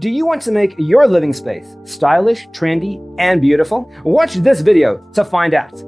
Do you want to make your living space stylish, trendy, and beautiful? Watch this video to find out.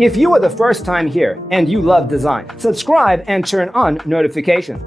If you are the first time here and you love design, subscribe and turn on notifications.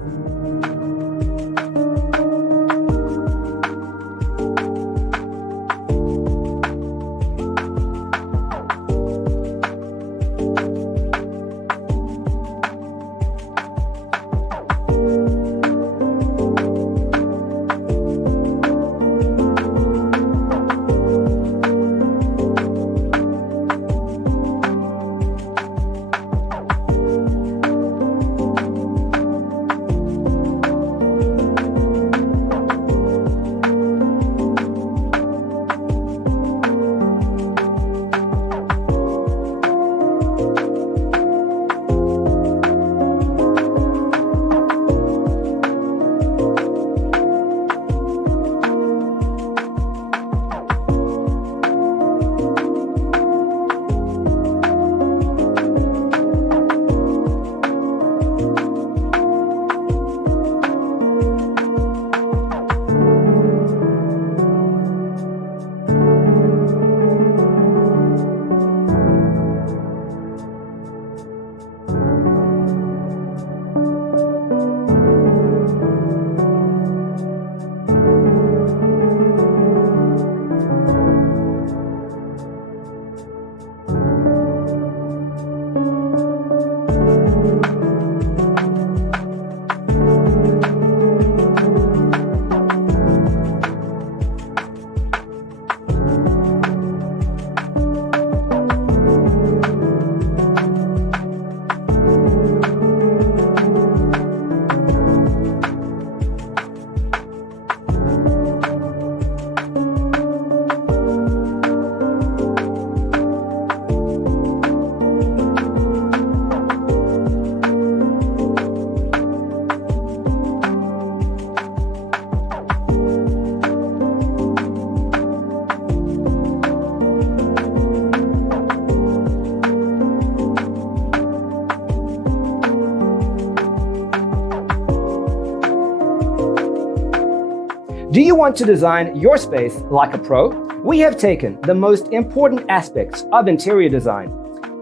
Do you want to design your space like a pro? We have taken the most important aspects of interior design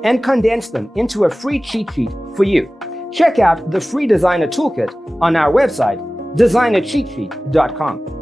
and condensed them into a free cheat sheet for you. Check out the free designer toolkit on our website, designercheatsheet.com.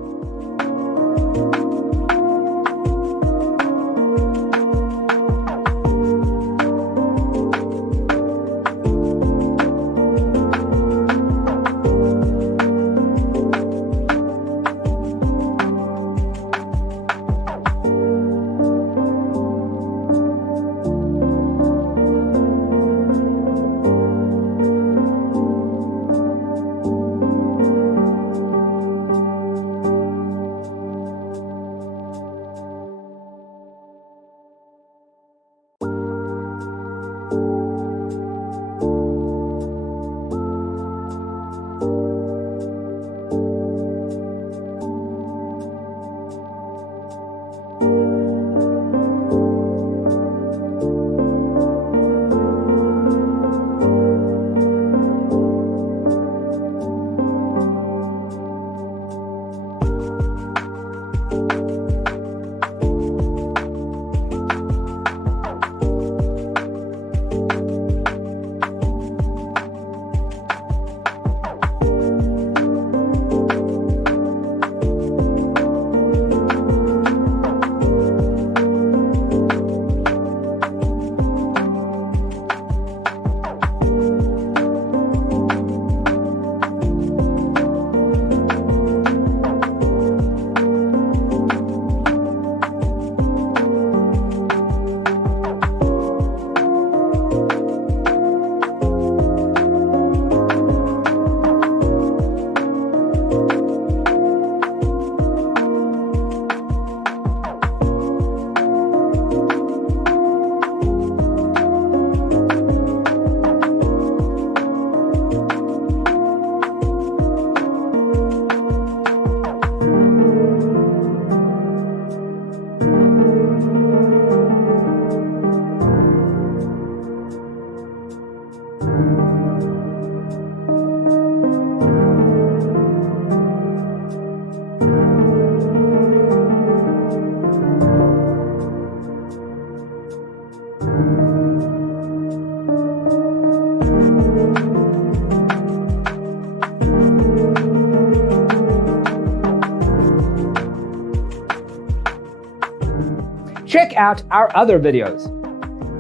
Check out our other videos.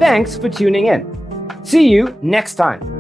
Thanks for tuning in. See you next time.